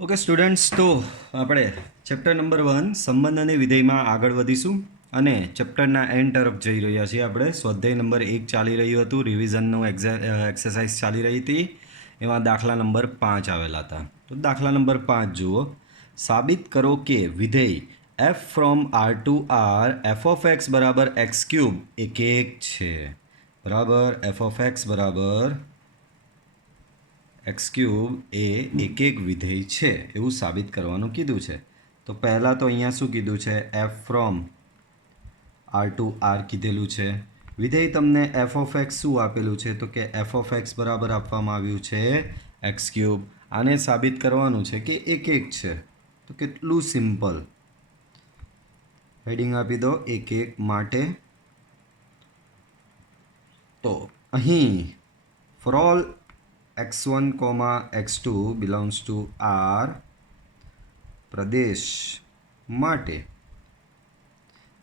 Okay students, તો આપણે chapter number 1 સંબંધ અને વિધેયમાં આગળ વધીશું અને ચેપ્ટરના એન્ડ તરફ જઈ રહ્યા છીએ. આપણે સ્વાધ્યાય નંબર 1 ચાલી રહ્યું હતું, રિવિઝનનું એક્સરસાઇઝ ચાલી રહી હતી. એમાં દાખલા નંબર 5 આવેલા હતા. તો દાખલા નંબર 5 જુઓ. સાબિત કરો કે વિધેય f from r to r f of x બરાબર x ક્યુબ એક છે. બરાબર, f ઓફ x બરાબર એક્સ ક્યુબ એ એક વિધેય છે એવું સાબિત કરવાનું કીધું છે. તો પહેલાં તો અહીંયા શું કીધું છે? F from r to r કીધેલું છે. વિધેય તમને એફ ઓફ એક્સ શું આપેલું છે? તો કે એફ ઓફ એક્સ બરાબર આપવામાં આવ્યું છે એક્સ ક્યુબ. આને સાબિત કરવાનું છે કે એક છે. તો કેટલું સિમ્પલ, હેડિંગ આપી દો એક માટે. તો અહીં for all x1, x2 belongs to R પ્રદેશ માટે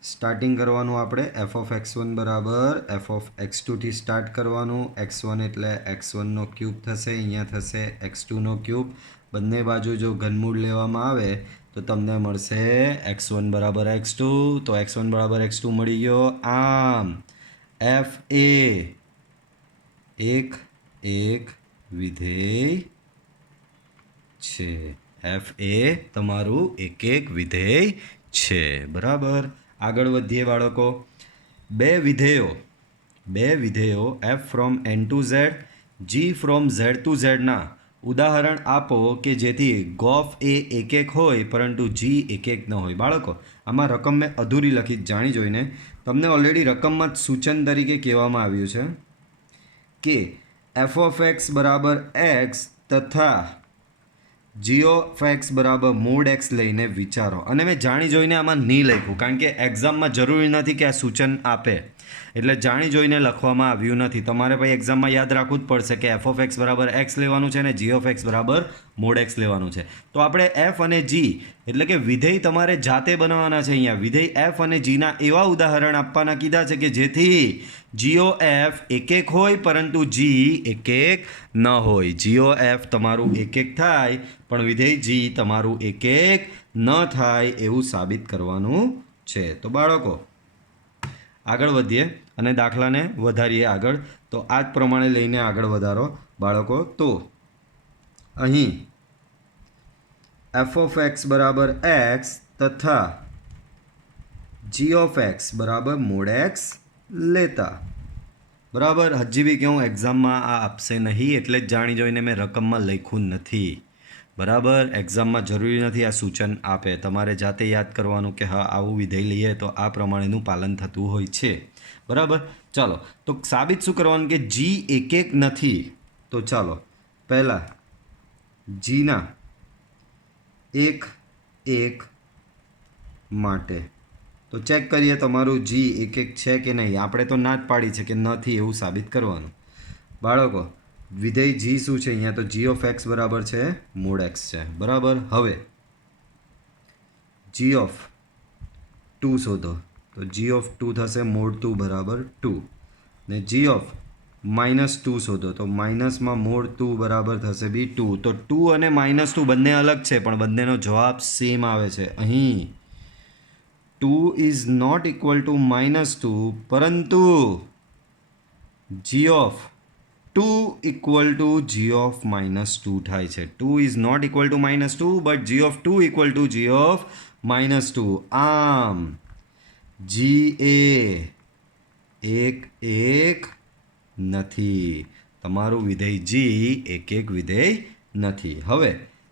સ્ટાર્ટિંગ કરવાનું આપણે એફ ઓફ x1 બરાબર એફ ઓફ x2 થી સ્ટાર્ટ કરવાનું. x1 એટલે x1નો ક્યુબ થશે, અહીંયા થશે x2નો ક્યુબ. બંને બાજુ જો ઘનમૂળ લેવામાં આવે તો તમને મળશે x1 બરાબર x2. તો x1 બરાબર x2 મળી ગયો. આમ એફ એ એક વિધેય છે. એફ એ તમારું એક વિધેય છે. બરાબર, આગળ વધીએ બાળકો. બે વિધેયો F from N to Z, G from Z to ઝેડના ઉદાહરણ આપો કે જેથી ગોફ એ એક હોય પરંતુ જી એક ન હોય. બાળકો, આમાં રકમ મેં અધૂરી લખી જાણી જોઈને. તમને ઓલરેડી રકમમાં જ સૂચન તરીકે કહેવામાં આવ્યું છે કે એફ ઓફ એક્સ બરાબર એક્સ તથા જી ઓફ એક્સ બરાબર મોડ એક્સ લઈને વિચારો. અને મેં જાણી જોઈને આમાં નહીં લખ્યું કારણ કે એક્ઝામમાં જરૂરી નથી કે આ સૂચન આપે, એટલે જાણી જોઈને લખવામાં આવ્યું નથી. તમારે ભાઈ એક્ઝામમાં યાદ રાખવું જ પડશે કે એફ ઓફ એક્સ બરાબર એક્સ લેવાનું છે અને જી ઓફ એક્સ બરાબર મોડ એક્સ લેવાનું છે. તો આપણે એફ અને જી એટલે કે વિધેય તમારે જાતે બનાવવાના છે. અહીંયા વિધેય એફ અને જીના એવા ઉદાહરણ આપવાના કીધા છે કે જેથી જીઓ એફ એક હોય પરંતુ જી એક ન હોય. જીઓ એફ તમારું એક થાય પણ વિધેય જી તમારું એક ન થાય એવું સાબિત કરવાનું છે. તો બાળકો આગળ વધીએ અને દાખલાને વધારીએ આગળ. તો આ જ પ્રમાણે લઈને આગળ વધારો બાળકો. તો અહીં એફ ઓફ એક્સ બરાબર એક્સ તથા જી ઓફ એક્સ બરાબર મોડ એક્સ લેતા. બરાબર, હજી બી કહું એક્ઝામમાં આ આપશે નહીં એટલે જ જાણી જોઈને મેં રકમમાં લખ્યું નથી. બરાબર, એક્ઝામમાં જરૂરી નથી આ સૂચન આપે, તમારે જાતે યાદ કરવાનું કે હા આવું વિધેય લઈએ તો આ પ્રમાણેનું પાલન થતું હોય છે. બરાબર, ચાલો તો સાબિત શું કરવાનું કે જી એક નથી. તો ચાલો પહેલાં જીના એક માટે તો ચેક કરીએ તમારું જી એક છે કે નહીં. આપણે તો ના જ પાડી છે કે નથી એવું સાબિત કરવાનું. બાળકો વિધેય જી શું છે? અહીંયા તો જી ઓફ એક્સ બરાબર છે મોડ એક્સ છે. બરાબર, હવે જી ઓફ 2 શોધો. તો જી ઓફ 2 થશે મોડ 2 બરાબર 2 ને જી ઓફ -2 શોધો. તો માઇનસમાં મોડ 2 બરાબર થશે બી 2. તો 2 અને -2 બંને અલગ છે પણ બંનેનો જવાબ સેમ આવે છે. અહીં 2 ઇઝ નોટ ઇક્વલ ટુ -2 પરંતુ G of 2 equal to G of -2 થાય છે. 2 is not equal to -2 but G of 2 equal to G of -2. આમ જી એ એક નથી. તમારું વિધેય જી એક વિધેય નથી. હવે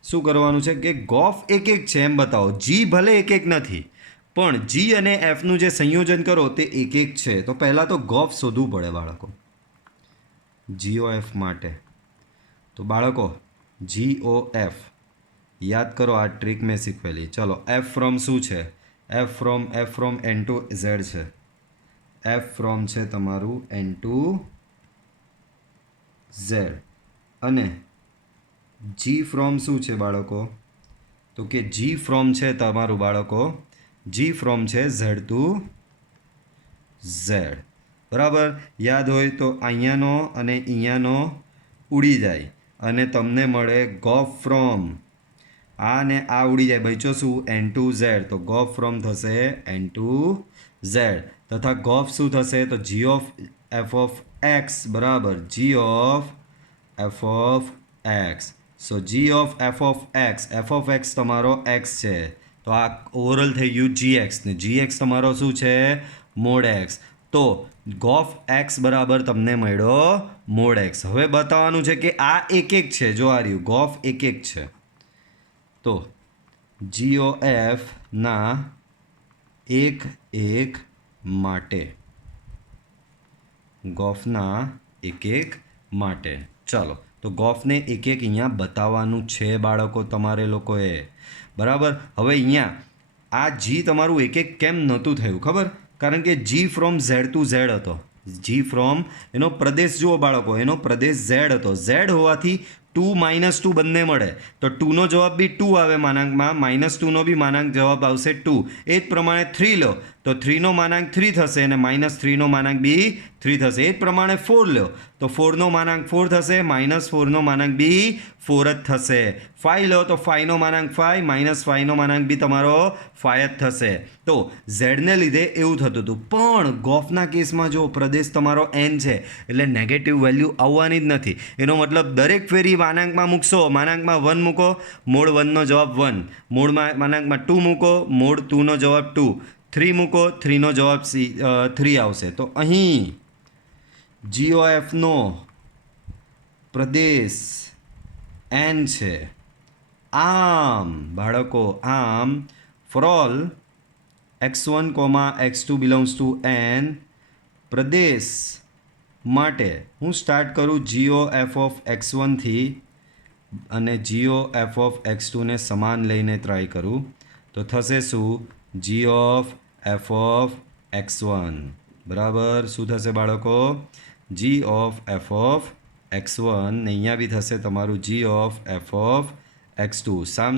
શું કરવાનું છે કે ગોફ એક છે એમ બતાવો. જી ભલે એક નથી પણ જી અને એફનું જે સંયોજન કરો તે એક છે. તો પહેલાં તો ગોફ શોધવું પડે બાળકો જીઓ એફ માટે. તો બાળકો જીઓ એફ યાદ કરો, આ ટ્રીક મેં શીખવેલી. ચલો એફ ફ્રોમ શું છે? F from N to z છે. એફ ફ્રોમ છે તમારું એન ટુ ઝેડ અને જી ફ્રોમ શું છે બાળકો? તો કે જી ફ્રોમ છે તમારું બાળકો જી ફ્રોમ છે ઝેડ ટુ ઝેડ. બરાબર, યાદ હોય તો અહીંયાનો અને અહીંયાનો ઉડી જાય અને તમને મળે ગોફ ફ્રોમ આ ને આ ઉડી જાય, બચ્યો શું? n2z. તો ગોફ ફ્રોમ થશે n2z. તથા ગોફ શું થશે? તો g of f of x બરાબર g of f of x. So g of f of x તમારો x છે, તો આ ઓવરઓલ થઈ ગયું gx, ને gx તમારો શું છે? Mode x. તો ગોફ x બરાબર તમને મળ્યો મોડ x. હવે બતાવવાનું છે કે આ એક એક છે, જો આ રહ્યું ગોફ એક એક છે, તો GOF ના એક એક માટે, ગોફના એક એક માટે. ચાલો, તો ગોફને એક એક અહીંયા બતાવવાનું છે બાળકો તમારે લોકોએ, બરાબર. હવે અહીંયા આ જી તમારું એક એક કેમ નહોતું થયું ખબર? કારણ કે જી ફ્રોમ ઝેડ ટુ ઝેડ હતો. જી ફ્રોમ એનો પ્રદેશ જુઓ બાળકો, એનો પ્રદેશ ઝેડ હતો. ઝેડ હોવાથી 2 -2 બંને મળે, તો 2નો જવાબ બી 2 આવે માનાંકમાં, -2નો બી માનાંક જવાબ આવશે 2. એ જ પ્રમાણે 3 લો તો 3નો માનાંક 3 થશે અને -3નો માનાંક બી 3 થશે. એ જ પ્રમાણે 4 લો તો 4નો માનાંક 4 થશે, -4નો માનાંક બી 4 જ થશે. 5 લો તો 5નો માનાંક 5, -5નો માનાંક બી તમારો 5 જ થશે. તો ઝેડને લીધે એવું થતું હતું. પણ ગોફના કેસમાં જો પ્રદેશ તમારો n છે એટલે નેગેટિવ વેલ્યુ આવવાની જ નથી. એનો મતલબ દરેક ફેરી માનાંકમાં મૂકશો, માનાંકમાં 1 મૂકો, મોડ 1નો જવાબ 1, મોડમાં માનાંકમાં 2 મૂકો, મોડ 2નો જવાબ 2, 3 મૂકો, 3નો જવાબ 3 આવશે. તો અહીં GOFનો પ્રદેશ n છે. આમ બાળકો, આમ for all x1, x2 belongs to n પ્રદેશ માટે હું સ્ટાર્ટ કરું GOF ઓફ x1 થી અને GOF ઓફ x2 ને સમાન લઈને ટ્રાય કરું, તો થશે શું? G of f of x1 બરાબર શું થશે બાળકો? G of f of x1, ને અહીંયા બી થશે તમારું G of f of x2.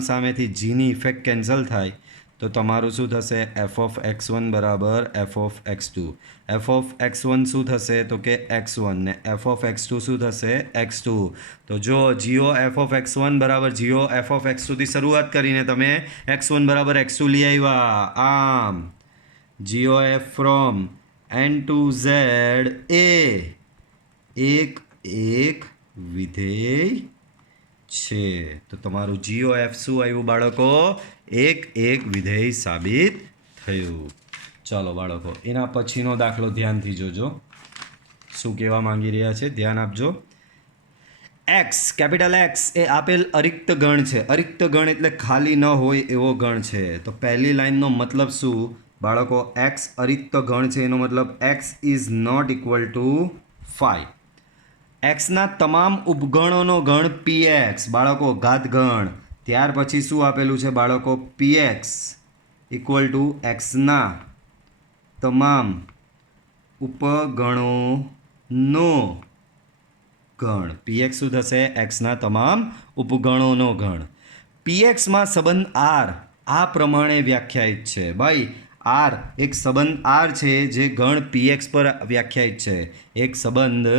સામેથી જીની ઇફેક્ટ કેન્સલ થાય તો તમારું શું થશે? f ઓફ x1 બરાબર f of x2. f of x1 શું થશે? તો કે x1, ને f ઓફ x2 શું થશે? x2. તો જો GO f ઓફ x1 બરાબર GO f ઓફ x2 થી શરૂઆત કરીને તમે x1 બરાબર x2 લઈ આવ્યા. આમ GOF from n to z એ એક એક વિધેય છે. તો તમારું GOF શું આવ્યું બાળકો? એક એક વિધેય સાબિત થયું. ચાલો બાળકો, એના પછીનો દાખલો ધ્યાનથી જોજો, શું કહેવા માંગી રહ્યા છે, ધ્યાન આપજો. x, કેપિટલ X એ આપેલ અરિક્ત ગણ છે. અરિક્ત ગણ એટલે ખાલી ન હોય એવો ગણ છે. તો પહેલી લાઈનનો મતલબ શું બાળકો? x અરિક્ત ગણ છે એનો મતલબ x is not equal to 5. એક્સના તમામ ઉપગણોનો ગણ px બાળકો, ઘાત ગણ. ત્યાર પછી શું આપેલું છે બાળકો? px ઇક્વલ ટુ એક્સના તમામ ઉપગણોનો ગણ. px શું થશે? એક્સના તમામ ઉપગણોનો ગણ. pxમાં સંબંધ r આ પ્રમાણે વ્યાખ્યાયિત છે. ભાઈ r એક સંબંધ r છે જે ગણ px પર વ્યાખ્યાયિત છે. એક સંબંધ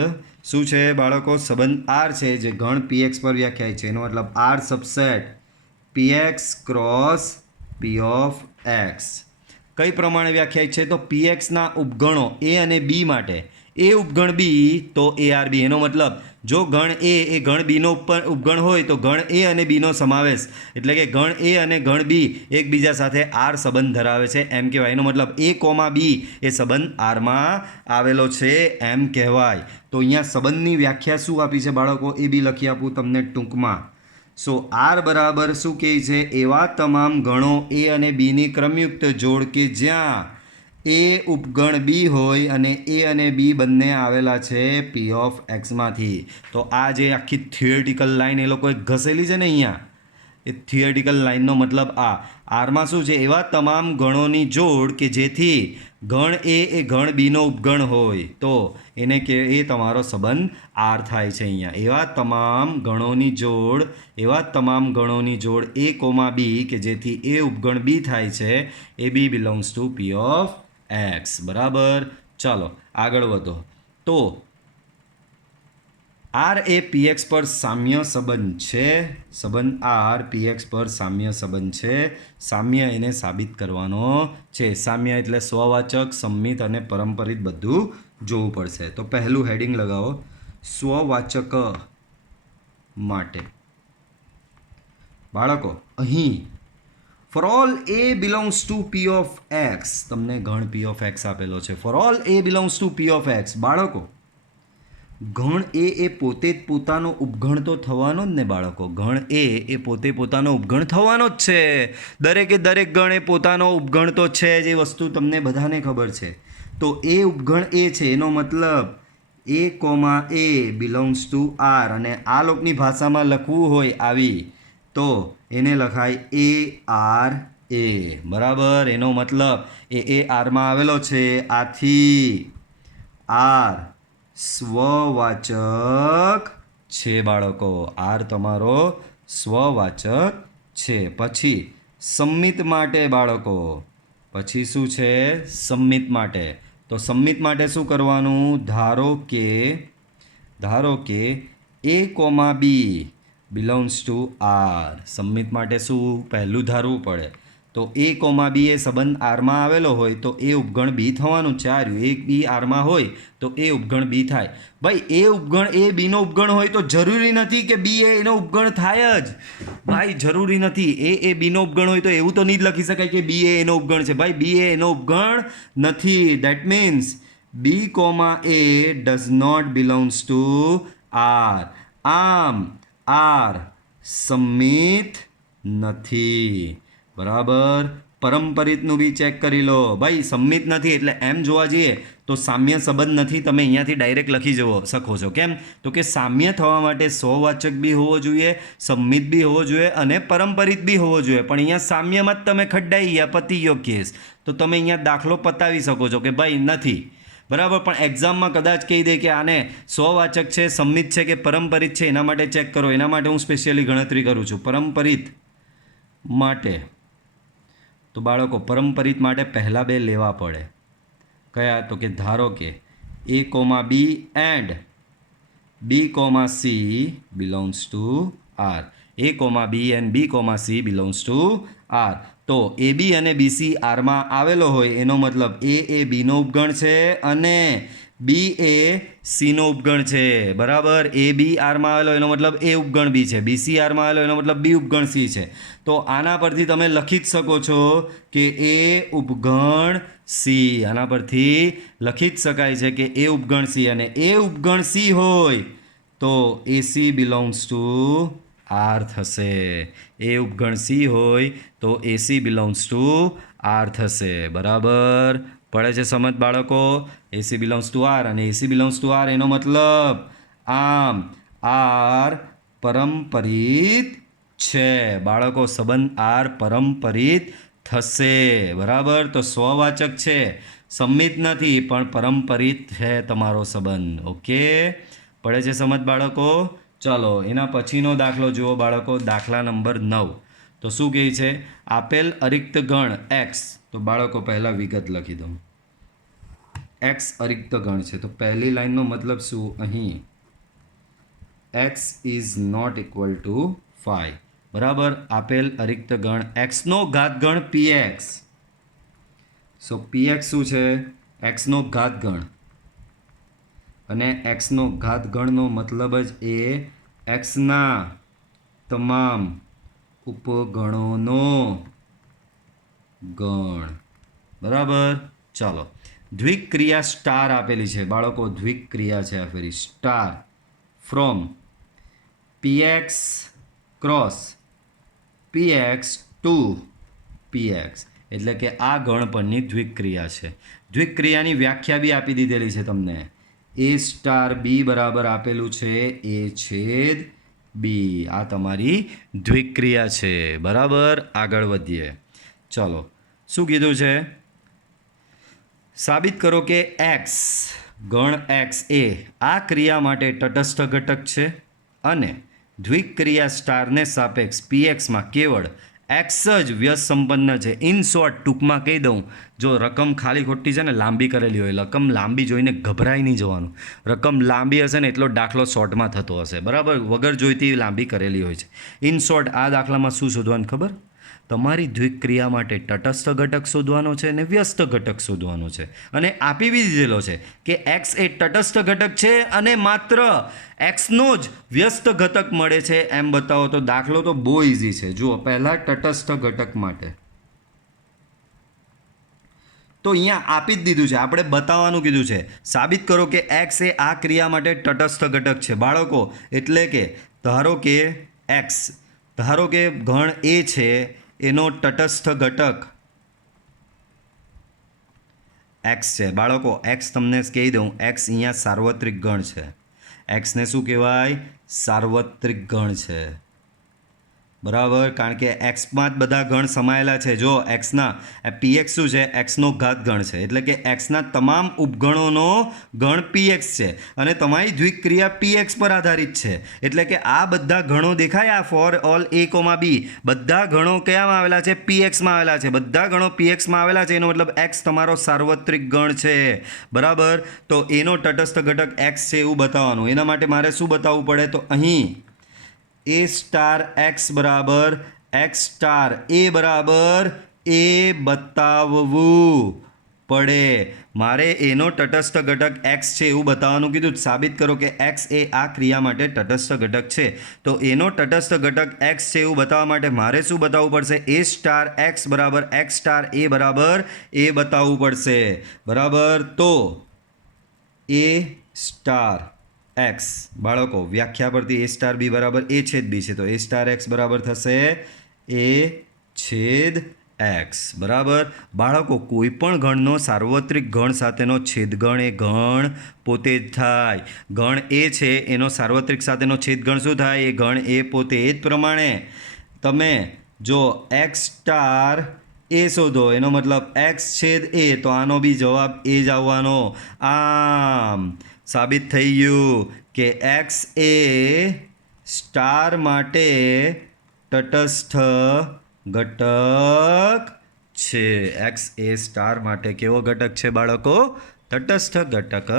શું છે બાળકો? સંબંધ r છે જે ગણ px પર વ્યાખ્યાયિત છે. એનો મતલબ r subset px cross p of x કઈ પ્રમાણે વ્યાખ્યાયિત છે? તો pxના ઉપગણો a અને b માટે એ ઉપગણ b તો ARB. એનો મતલબ જો ગણ a એ ગણ b નો ઉપગણ હોય તો ગણ a અને b નો સમાવેશ, એટલે કે ગણ a અને ગણ b એકબીજા સાથે r સંબંધ ધરાવે છે એમ કહેવાય. એનો મતલબ a, b એ સંબંધ r-માં આવેલો છે એમ કહેવાય. તો અહીંયા સંબંધની વ્યાખ્યા શું આપી છે બાળકો? એ બી લખી આપું તમને ટૂંકમાં. સો r બરાબર શું કહે છે? એવા તમામ ગણો a અને b ની ક્રમયુક્ત જોડ કે જ્યાં a ઉપગણ b હોય અને a અને b બંને આવેલા છે p ઓફ x માંથી. તો આ જે આખી થિયોરિટિકલ લાઈન એ લોકોએ ઘસેલી છે ને અહીંયા, એ થિયોરિટિકલ લાઈનનો મતલબ આ આરમાં શું છે? એવા તમામ ગણોની જોડ કે જેથી ગણ a એ ગણ b નો ઉપગણ હોય તો એને કે એ તમારો સંબંધ r થાય છે અહીંયા. એવા તમામ ગણોની જોડ a, b કે જેથી a ઉપગણ b થાય છે એ b belongs to p of x. બરાબર. ચાલો આગળ વધો. તો આર એ પીએક્સ પર સામ્ય સંબંધ છે. સંબંધ આર પીએક્સ પર સામ્ય સંબંધ છે. સામ્ય એને સાબિત કરવાનો છે. સામ્ય એટલે સ્વવાચક, સંમિત અને પરંપરિત બધું જોવું પડશે. તો પહેલું હેડિંગ લગાવો, સ્વવાચક માટે. બાળકો અહીં four all A belongs two P of x, તમને ગણ પી ઓફ એક્સ આપેલો છે. Four all A belongs two P of x. બાળકો ગણ એ પોતે જ પોતાનો ઉપગણ તો થવાનો જ ને બાળકો. ગણ એ પોતે પોતાનો ઉપગણ થવાનો જ છે. દરેકે દરેક ગણ એ પોતાનો ઉપગણ તો છે જ, એ વસ્તુ તમને બધાને ખબર છે. તો એ ઉપગણ એ છે, એનો મતલબ a comma a belongs to R. અને આ લોકની ભાષામાં લખવું હોય આવી તો એને લખાય એ આર એ. બરાબર, એનો મતલબ એ આરમાં આવેલો છે. આથી આર સ્વવાચક છે બાળકો. આર તમારો સ્વવાચક છે. પછી સંમિત માટે બાળકો. પછી શું છે? સંમિત માટે. તો સંમિત માટે શું કરવાનું? ધારો કે a comma b belongs to R. સંમિત માટે શું પહેલું ધારવું પડે? તો એ કોમા બી એ સંબંધ આરમાં આવેલો હોય તો એ ઉપગણ બી થવાનું છે. એક બી આરમાં હોય તો એ ઉપગણ બી થાય. ભાઈ એ ઉપગણ એ બીનો ઉપગણ હોય તો જરૂરી નથી કે બી એ એનો ઉપગણ થાય જ. ભાઈ જરૂરી નથી. એ બીનો ઉપગણ હોય તો એવું તો નહીં જ લખી શકાય કે બી એ એનો ઉપગણ છે. ભાઈ બી એ એનો ઉપગણ નથી. That means b comma a does not belongs to r. આમ આર સંમિત નથી. બરાબર. પરંપરિતનું બી ચેક કરી લો. ભાઈ સંમિત નથી એટલે એમ જોવા જઈએ તો સામ્ય સંબંધ નથી, તમે અહીંયાથી ડાયરેક્ટ લખી શકો છો. કેમ? તો કે સામ્ય થવા માટે સ્વવાચક બી હોવો જોઈએ, સંમિત બી હોવો જોઈએ અને પરંપરિત બી હોવો જોઈએ. પણ અહીંયા સામ્યમાં જ તમે ખડ્ડાઈ ગયા, પતી ગયો કેસ. તો તમે અહીંયા દાખલો પતાવી શકો છો કે ભાઈ નથી. બરાબર. પણ એક્ઝામમાં કદાચ કહી દે કે આને સ્વવાચક છે, સંમિત છે કે પરંપરિત છે, એના માટે ચેક કરો. એના માટે હું સ્પેશિયલી ગણતરી કરું છું. પરંપરિત માટે તો બાળકો પરંપરિત માટે પહેલા બે લેવા પડે. કયા? તો કે ધારો કે a comma b and b comma c belongs to R. A comma b and b comma c belongs to R. તો એ બી અને બીસી આરમાં આવેલો હોય એનો મતલબ એ બીનો ઉપગણ છે અને બી એ સીનો ઉપગણ છે. બરાબર. એ બી આરમાં આવેલો એનો મતલબ એ ઉપગણ બી છે. બીસી આરમાં આવેલો એનો મતલબ બી ઉપગણ સી છે. તો આના પરથી તમે લખી જ શકો છો કે એ ઉપગણ સી. આના પરથી લખી જ શકાય છે કે એ ઉપગણ સી. અને એ ઉપગણ સી હોય તો એસી બિલોંગ્સ ટુ આર થશે. એ ઉપગણ સી હોય તો એસી બિલોંગ્સ ટુ આર થશે. બરાબર. પડે છે સમજ બાળકો? એસી બિલોંગ્સ ટુ આર અને એસી બિલોંગ્સ ટુ આર એનો મતલબ આમ આર પરંપરિત છે. બાળકો સંબંધ આર પરંપરિત થશે. બરાબર. તો સ્વવાચક છે, સંમિત નથી પણ પરંપરિત છે તમારો સંબંધ. ઓકે. પડે છે સમજ બાળકો? ચલો એના પછીનો દાખલો જુઓ બાળકો. દાખલા નંબર 9. તો શું કહે છે? આપેલ અરિક્ત ગણ એક્સ. તો બાળકો પહેલા વિગત લખી દઉં. એક્સ અરિક્ત ગણ છે. તો પહેલી લાઈનનો મતલબ શું? અહીં x is not equal to 5. બરાબર. આપેલ અરિક્ત ગણ એક્સનો ઘાત ગણ પીએક્સ. સો પીએક્સ શું છે? એક્સનો ઘાત ગણ. અને એક્સનો ઘાત ગણનો મતલબ જ એ એક્સના તમામ ઉપગણોનો ગણ. બરાબર. ચાલો દ્વિક્રિયા સ્ટાર આપેલી છે બાળકો. દ્વિક્રિયા છે આ ફેરી star from PX cross PX to PX. એટલે કે આ ગણ પરની દ્વિક્રિયા છે. દ્વિક્રિયાની વ્યાખ્યા બી આપી દીધેલી છે તમને. એ સ્ટાર બી બરાબર આપેલું છે એ છેદ બી. આ તમારી દ્વિક્રિયા છે. બરાબર. આગળ વધીએ. ચલો શું કીધું છે? સાબિત કરો કે એક્સ ગણ એક્સ એ આ ક્રિયા માટે તટસ્થ ઘટક છે અને દ્વિક્રિયા સ્ટારને સાપેક્ષ પીએક્સમાં કેવળ એક્સ જ વ્યસ્ત સંપન્ન છે. ઇન શોર્ટ, ટૂંકમાં કહી દઉં, જો રકમ ખાલી ખોટી છે ને લાંબી કરેલી હોય, રકમ લાંબી જોઈને ગભરાઈ નહીં જવાનું. રકમ લાંબી હશે ને એટલો દાખલો શોર્ટમાં થતો હશે, બરાબર, વગર જોઈતી લાંબી કરેલી હોય છે. ઇન શોર્ટ, આ દાખલામાં શું શોધવાનું ખબર? તમારી દ્વિક્રિયા માટે તટસ્થ ઘટક શોધવાનો છે અને વ્યસ્ત ઘટક શોધવાનો છે. અને આપી બી દીધેલો છે કે એક્સ એ તટસ્થ ઘટક છે અને માત્ર એક્સનો જ વ્યસ્ત ઘટક મળે છે એમ બતાવો. તો દાખલો તો બહુ ઇઝી છે. જુઓ, પહેલાં તટસ્થ ઘટક માટે તો અહીંયા આપી જ દીધું છે, આપણે બતાવવાનું કીધું છે. સાબિત કરો કે એક્સ એ આ ક્રિયા માટે તટસ્થ ઘટક છે. બાળકો, એટલે કે ધારો કે ઘણ એ છે, એનો તટસ્થ ઘટક એક્સ છે. બાળકો, એક્સ તમને કહી દઉં, એક્સ અહીંયા સાર્વત્રિક ગણ છે. એક્સને શું કહેવાય? સાર્વત્રિક ગણ છે, બરાબર, કારણ કે એક્સમાં જ બધા ગણ સમાયેલા છે. જો એક્સના પીએક્સ શું છે? એક્સનો ઘાત ગણ છે, એટલે કે એક્સના તમામ ઉપગણોનો ગણ પીએક્સ છે અને તમારી દ્વિક્રિયા પીએક્સ પર આધારિત છે. એટલે કે આ બધા ગણો દેખાય, આ ફોર ઓલ a, b, બધા ગણો કયામાં આવેલા છે? પીએક્સમાં આવેલા છે. બધા ગણો પીએક્સમાં આવેલા છે, એનો મતલબ એક્સ તમારો સાર્વત્રિક ગણ છે, બરાબર. તો એનો તટસ્થ ઘટક એક્સ છે એવું બતાવવાનું. એના માટે મારે શું બતાવવું પડે? તો અહીં a સ્ટાર એક્સ બરાબર એક્સ સ્ટાર એ બરાબર એ બતાવવું પડે. મારે એનો તટસ્થ ઘટક એક્સ છે એવું બતાવવાનું કીધું. સાબિત કરો કે એક્સ એ આ ક્રિયા માટે તટસ્થ ઘટક છે. તો એનો તટસ્થ ઘટક એક્સ છે એવું બતાવવા માટે મારે શું બતાવવું પડશે? એ સ્ટાર એક્સ બરાબર એક્સ સ્ટાર એ બરાબર એ બતાવવું પડશે, બરાબર. તો એ સ્ટાર એક્સ, બાળકો, વ્યાખ્યા પરથી એ સ્ટાર બી બરાબર એ છેદ બી છે, તો એ સ્ટાર એક્સ બરાબર થશે એ છેદ એક્સ, બરાબર. બાળકો, કોઈ પણ ગણનો સાર્વત્રિક ગણ સાથેનો છેદગણ એ ગણ પોતે જ થાય. ગણ એ છે એનો સાર્વત્રિક સાથેનો છેદગણ શું થાય? એ ગણ એ પોતે. એ જ પ્રમાણે તમે જો એક્સ સ્ટાર એ શોધો, એનો મતલબ એક્સ છેદ એ, તો આનો બી જવાબ એ જ આવવાનો. આમ સાબિત થઈ ગયું કે એક્સ એ સ્ટાર માટે તટસ્થ ઘટક છે. એક્સ એ સ્ટાર માટે કેવો ઘટક છે બાળકો? તટસ્થ ઘટક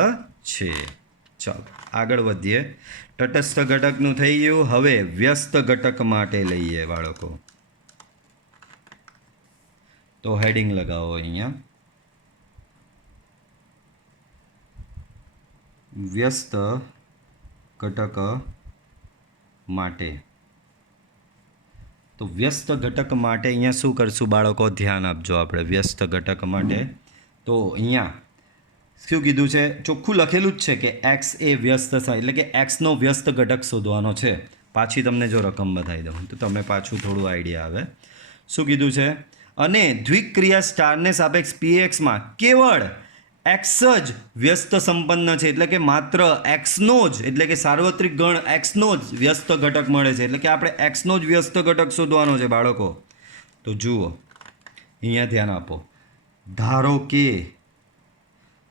છે. ચાલો આગળ વધીએ. તટસ્થ ઘટકનું થઈ ગયું. હવે વ્યસ્ત ઘટક માટે લઈએ બાળકો. તો હેડિંગ લગાવો અહીંયા, વ્યસ્ત ઘટક માટે. તો વ્યસ્ત ઘટક માટે અહીંયા શું કરશું બાળકો? ધ્યાન આપજો. આપણે વ્યસ્ત ઘટક માટે તો અહીંયા શું કીધું છે? ચોખ્ખું લખેલું જ છે કે એક્સ એ વ્યસ્ત થાય, એટલે કે એક્સનો વ્યસ્ત ઘટક શોધવાનો છે. પાછી તમને જો રકમ બતાવી દઉં તો તમને પાછું થોડું આઈડિયા આવે. શું કીધું છે? અને દ્વિક્રિયા સ્ટારને સાપેક્ષ પીએક્સમાં કેવળ એક્સ જ વ્યસ્ત સંપન્ન છે, એટલે કે માત્ર એક્સનો જ, એટલે કે સાર્વત્રિક ગણ એક્સનો જ વ્યસ્ત ઘટક મળે છે. એટલે કે આપણે એક્સનો જ વ્યસ્ત ઘટક શોધવાનો છે બાળકો. તો જુઓ, અહીંયા ધ્યાન આપો. ધારો કે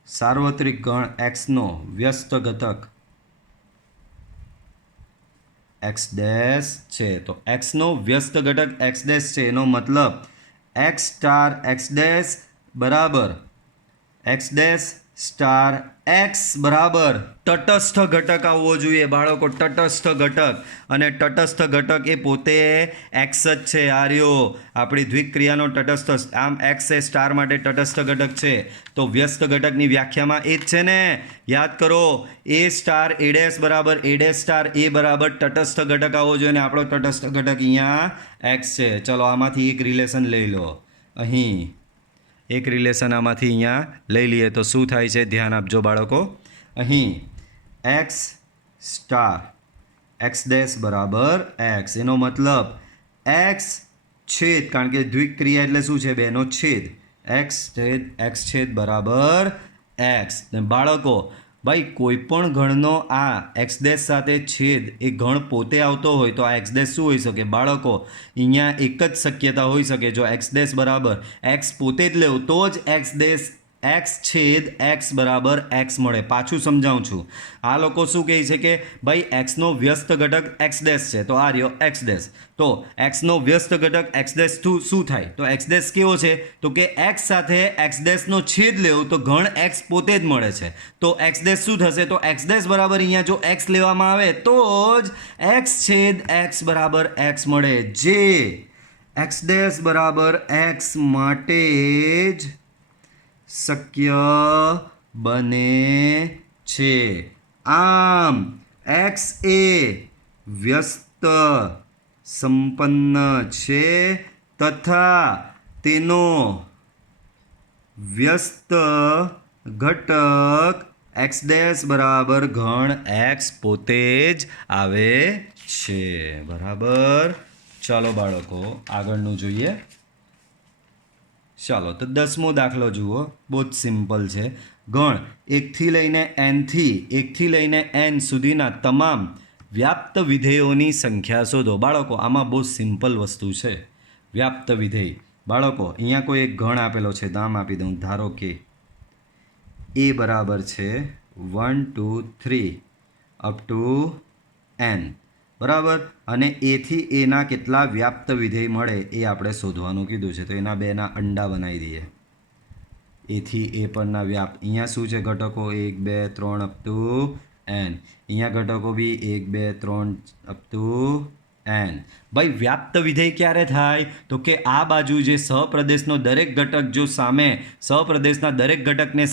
સાર્વત્રિક ગણ એક્સનો વ્યસ્ત ઘટક એક્સ ડેશ છે. તો એક્સનો વ્યસ્ત ઘટક એક્સ ડેશ છે, એનો મતલબ એક્સ સ્ટાર એક્સ ડેશ બરાબર એક્સ ડેશ સ્ટાર એક્સ બરાબર તટસ્થ ઘટક આવવો જોઈએ બાળકો. તટસ્થ ઘટક, અને તટસ્થ ઘટક એ પોતે એક્સ જ છે. આ રહ્યો આપણી દ્વિક્રિયાનો તટસ્થ. આમ એક્સ એ સ્ટાર માટે તટસ્થ ઘટક છે, તો વ્યસ્ત ઘટકની વ્યાખ્યામાં એ જ છે ને. યાદ કરો, એ સ્ટાર એ ડેશ બરાબર એ ડેશ સ્ટાર એ બરાબર તટસ્થ ઘટક આવવો જોઈએ, અને આપણો તટસ્થ ઘટક અહીંયા એક્સ છે. ચલો આમાંથી એક રિલેશન લઈ લો. અહીં એક રિલેશન આમાંથી અહીંયા લઈ લઈએ તો શું થાય છે? ધ્યાન આપજો બાળકો. અહીં એક્સ સ્ટાર એક્સ ડેશ બરાબર એક્સ, એનો મતલબ એક્સ છેદ, કારણ કે દ્વિક્રિયા એટલે શું છે? બેનો છેદ. એક્સ છેદ બરાબર એક્સ. બાળકો, ભાઈ કોઈ પણ ગણનો આ એક્સ ડેશ સાથે છેદ એ ગણ પોતે આવતો હોય તો આ એક્સ ડેશ શું હોઈ શકે બાળકો? અહીંયા એક જ શક્યતા હોઈ શકે. જો એક્સ ડેશ બરાબર એક્સ પોતે જ લેવું તો જ એક્સ ડેશ એક્સ છેદ એક્સ બરાબર એક્સ મળે. પાછું સમજાવું છું. આ લોકો શું કહે છે કે ભાઈ એક્સનો વ્યસ્ત ઘટક એક્સ ડેશ છે, તો આ રહ્યો એક્સ ડેશ. તો એક્સનો વ્યસ્ત ઘટક એક્સ ડેશ શું થાય? તો એક્સ ડેશ કેવો છે? તો કે એક્સ સાથે એક્સ ડેશનો છેદ લેવો તો ઘણ એક્સ પોતે જ મળે છે. તો એક્સ ડેશ શું થશે? તો એક્સ ડેશ બરાબર અહીંયા જો એક્સ લેવામાં આવે તો જ એક્સ છેદ એક્સ બરાબર એક્સ મળે, જે એક્સ ડેશ બરાબર એક્સ માટે જ શક્ય બને છે. આમ એક્સ એ વ્યસ્ત સંપન્ન છે તથા તેનો વ્યસ્ત ઘટક એક્સ ડેશ બરાબર ઘણ એક્સ પોતે જ આવે છે. બરાબર. ચાલો બાળકો આગળનું જોઈએ. ચાલો તો 10મો દાખલો જુઓ. બહુ જ સિમ્પલ છે. ગણ 1થી લઈને n સુધીના તમામ વ્યાપ્ત વિધેયોની સંખ્યા શોધો. બાળકો આમાં બહુ સિમ્પલ વસ્તુ છે. વ્યાપ્ત વિધેય. બાળકો અહીંયા કોઈ એક ગણ આપેલો છે, નામ આપી દઉં. ધારો કે એ બરાબર છે 1 2 3 અપ ટુ n, બરાબર. અને એથી એના કેટલા વ્યાપ્ત વિધેય મળે એ આપણે શોધવાનું કીધું છે. તો એના બેના અંડા બનાવી દઈએ. એથી એ પરના વ્યાપ્ત. અહીંયા શું છે ઘટકો? 1 2 3 અપ ટુ n. અહીંયા ઘટકો બી 1 2 3 અપ ટુ n. ભાઈ વ્યાપ્ત વિધેય ક્યારે થાય? તો કે આ બાજુ જે સહપ્રદેશનો દરેક ઘટક જો સામે સહપ્રદેશના દરેક ઘટકને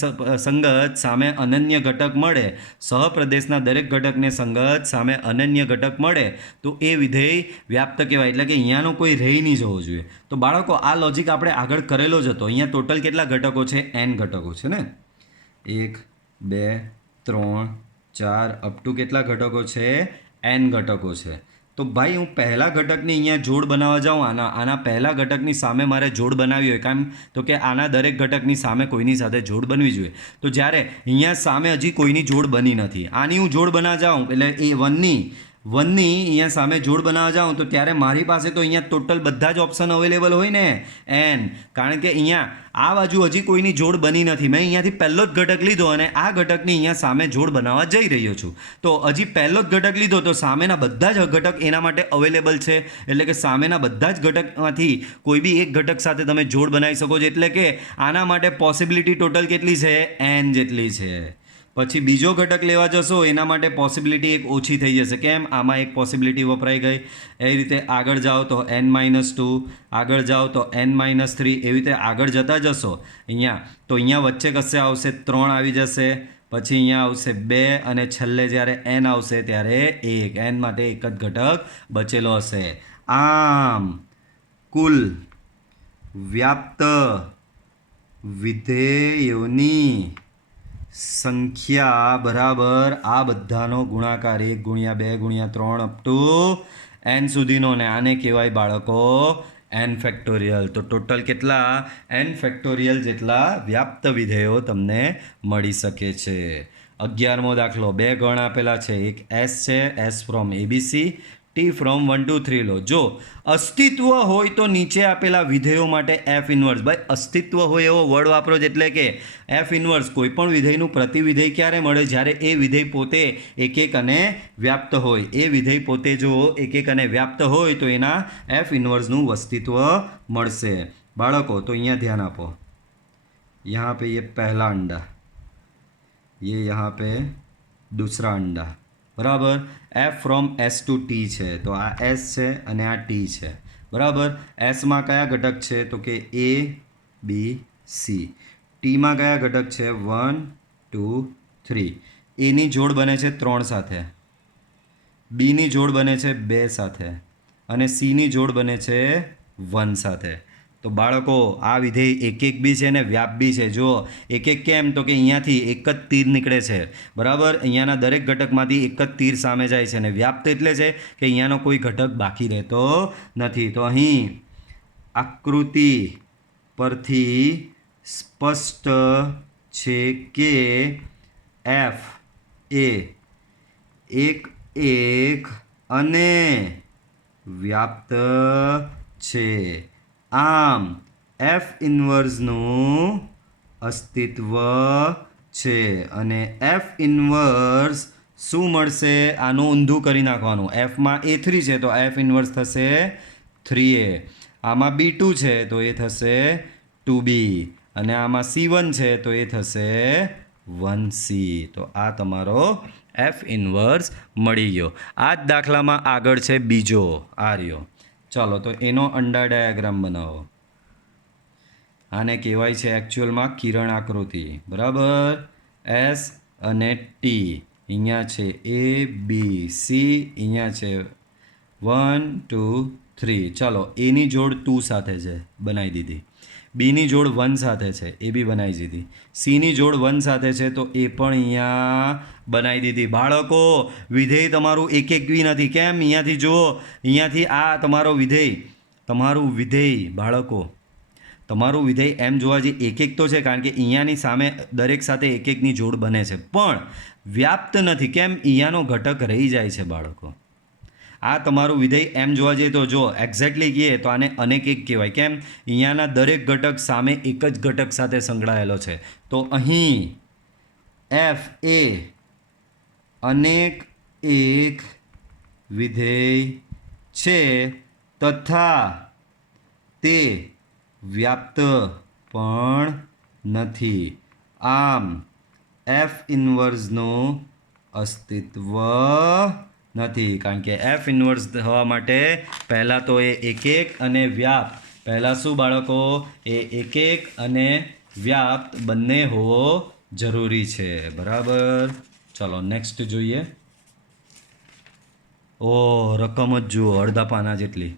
સંગત સામે અનન્ય ઘટક મળે, સહપ્રદેશના દરેક ઘટકને સંગત સામે અનન્ય ઘટક મળે તો એ વિધેય વ્યાપ્ત કહેવાય. એટલે કે અહીંયાનો કોઈ રહી નહીં જવો જોઈએ. તો બાળકો આ લોજિક આપણે આગળ કરેલો જ હતો. અહીંયા ટોટલ કેટલા ઘટકો છે? n ઘટકો છે ને. 1 2 3 4 અપ ટુ કેટલા ઘટકો છે? n ઘટકો છે. તો ભાઈ હું પહેલા ઘટકની અહીંયા જોડ બનાવવા જાઉં, આના પહેલા ઘટકની સામે મારે જોડ બનાવી હોય, કેમ તો કે આના દરેક ઘટકની સામે કોઈની સાથે જોડ બનવી જોઈએ. તો જ્યારે અહીંયા સામે હજી કોઈની જોડ બની નથી, આની હું જોડ બનાવવા જાઉં એટલે એ વનની અહીંયા સામે જોડ બનાવવા જાઉં તો ત્યારે મારી પાસે તો અહીંયા ટોટલ બધા જ ઓપ્શન અવેલેબલ હોય ને n. કારણ કે અહીંયા આ બાજુ હજી કોઈની જોડ બની નથી. મેં અહીંયાથી પહેલો જ ઘટક લીધો અને આ ઘટકની અહીંયા સામે જોડ બનાવવા જઈ રહ્યો છું. તો હજી પહેલો જ ઘટક લીધો તો સામેના બધા જ ઘટક એના માટે અવેલેબલ છે. એટલે કે સામેના બધા જ ઘટકમાંથી કોઈ બી એક ઘટક સાથે તમે જોડ બનાવી શકો છો. એટલે કે આના માટે પોસિબિલિટી ટોટલ કેટલી છે? n જેટલી છે. પછી બીજો ઘટક લેવા જશો એના માટે પોસિબિલિટી એક ઓછી થઈ જશે. કેમ? આમાં એક પોસિબિલિટી વપરાઈ ગઈ. એ રીતે આગળ જાઓ તો n-2, આગળ જાઓ તો n-3, એવી રીતે આગળ જતા જશો અહીંયા તો અહીંયા વચ્ચે કશે આવશે 3 આવી જશે, પછી અહીંયા આવશે 2 અને છેલ્લે જ્યારે n આવશે ત્યારે 1. n માટે એક જ ઘટક બચેલો હશે. આમ કુલ વ્યાપ્ત વિધેયોની સંખ્યા બરાબર આ બધાનો ગુણાકાર 1 ગુણ્યા 2 ગુણ્યા 3 અપ ટુ n સુધીનો, ને આને કહેવાય બાળકો n ફેક્ટોરિયલ. તો ટોટલ કેટલા? n ફેક્ટોરિયલ જેટલા વ્યાપ્ત વિધેયો તમને મળી શકે છે. 11મો દાખલો. 2 ગણ આપેલા છે. એક s છે, s from abc, t from 1 2 3 લો. જો અસ્તિત્વ હોય તો નીચે આપેલા વિધેયો માટે f ઇન્વર્સ. ભાઈ અસ્તિત્વ હોય એવો વર્ડ વાપરો જ, એટલે કે f ઇન્વર્સ કોઈ પણ વિધેયનું પ્રતિવિધેય ક્યારે મળે? જ્યારે એ વિધેય પોતે એક એક અને વ્યાપ્ત હોય. એ વિધેય પોતે જો એક એક અને વ્યાપ્ત હોય તો એના f ઇન્વર્સનું અસ્તિત્વ મળશે. બાળકો તો અહીંયા ધ્યાન આપો. यहाँ पे ये पहला अंडा, ये यहाँ पे दूसरा अंडा, બરાબર. f from s to t છે. તો આ s છે અને આ t છે, બરાબર. એસમાં કયા ઘટક છે? તો કે a b c. ટીમાં કયા ઘટક છે? 1 2 3. એની જોડ બને છે 3 સાથે, બીની જોડ બને છે 2 સાથે અને સીની જોડ બને છે 1 સાથે. તો બાળકો આ વિધેય એક એક બી છે ને વ્યાપ બી છે. જો એક એક કેમ? તો કે અહીંયાથી એક જ તીર નીકળે છે, બરાબર. અહીંયાના દરેક ઘટકમાંથી એક જ તીર સામે જાય છે. અને વ્યાપ્ત એટલે છે કે અહીંયાનો કોઈ ઘટક બાકી રહેતો નથી. તો અહીં આકૃતિ પરથી સ્પષ્ટ છે કે f એ એક અને વ્યાપ્ત છે. આમ f ઇન્વર્સનું અસ્તિત્વ છે અને એફ ઇન્વર્સ શું મળશે? આનું ઊંધું કરી નાખવાનું. એફમાં A3 છે તો એફ ઇન્વર્સ થશે 3A. આમાં B2 છે તો એ થશે 2B અને આમાં C1 છે તો એ થશે 1C. તો આ તમારો એફ ઇન્વર્સ મળી ગયો. આ જ દાખલામાં આગળ છે બીજો આ રહ્યો. ચાલો તો એનો અંડા ડાયાગ્રામ બનાવો. આને કહેવાય છે એકચ્યુઅલમાં કિરણ આકૃતિ. બરાબર, એસ અને ટી અહીંયા છે ABC, અહીંયા છે 1 2 3. ચાલો એની જોડ 2 સાથે છે, બનાવી દીધી. બીની જોડ 1 સાથે છે, એ બી બનાવી દીધી. સીની જોડ 1 સાથે છે તો એ પણ અહીંયા બનાવી દીધી. બાળકો વિધેય તમારું એક એક બી નથી. કેમ? અહીંયાથી જુઓ, અહીંયાથી આ તમારું વિધેય બાળકો, તમારું વિધેય એમ જોવા જઈએ એક એક તો છે, કારણ કે અહીંયાની સામે દરેક સાથે એક એકની જોડ બને છે, પણ વ્યાપ્ત નથી. કેમ? અહીંયાનો ઘટક રહી જાય છે બાળકો. આ તમારું વિધેય એમ જોવા જઈએ તો જો એક્ઝેક્ટલી કહીએ તો આને અનેક એક કહેવાય. કેમ? અહીંયાના દરેક ઘટક સામે એક જ ઘટક સાથે સંકળાયેલો છે. તો અહીં એફ એ અનેક એક વિધેય છે તથા તે વ્યાપ્ત પણ નથી. આમ એફ ઇન્વર્સનું અસ્તિત્વ નથી, કારણ કે એફ ઇન્વર્સ થવા માટે પહેલાં તો એ એક એક અને વ્યાપ્ત, પહેલાં શું બાળકો? એ એક એક અને વ્યાપ્ત બંને હોવો જરૂરી છે. બરાબર, ચલો નેક્સ્ટ જોઈએ. રકમ જ જુઓ, અડધા પાના જેટલી.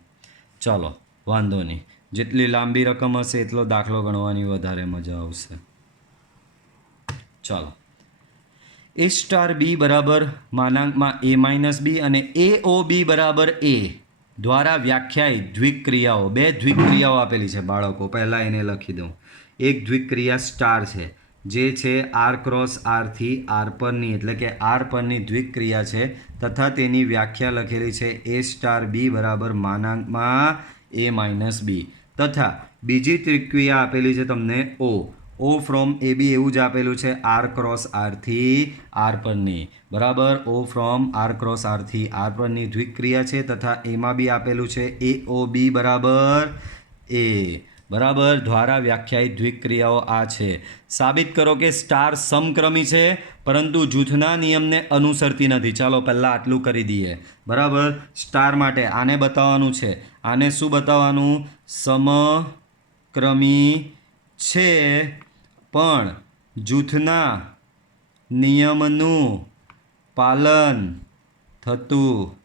ચાલો વાંધો નહીં, જેટલી લાંબી રકમ હશે એટલો દાખલો ગણવાની વધારે મજા આવશે. ચાલો, A સ્ટાર B બરાબર માનાંકમાં A-B અને AOB બરાબર A દ્વારા વ્યાખ્યાયિત દ્વિક્રિયાઓ. 2 દ્વિક્રિયાઓ આપેલી છે બાળકો, પહેલાં એને લખી દઉં. એક દ્વિક્રિયા સ્ટાર છે જે છે R ક્રોસ R થી R પરની, એટલે કે R પરની દ્વિક્રિયા છે તથા તેની વ્યાખ્યા લખેલી છે A સ્ટાર B બરાબર માનાંકમાં A-B. તથા બીજી ત્રિક્રિયા આપેલી છે તમને O ફ્રોમ AB, એવું જ આપેલું છે R ક્રોસ R થી R પરની. બરાબર, O from R cross R થી R પરની દ્વિક્રિયા છે તથા એમાં બી આપેલું છે AOB બરાબર A. બરાબર, દ્વારા વ્યાખ્યાયિત દ્વિક્રિયાઓ આ છે. સાબિત કરો કે સ્ટાર સમક્રમી છે પરંતુ જૂથના નિયમને અનુસરતી નથી. ચાલો પહેલાં આટલું કરી દઈએ. બરાબર, સ્ટાર માટે આને બતાવવાનું છે. આને શું બતાવવાનું? સમક્રમી છે પણ જૂથના નિયમનું પાલન થતું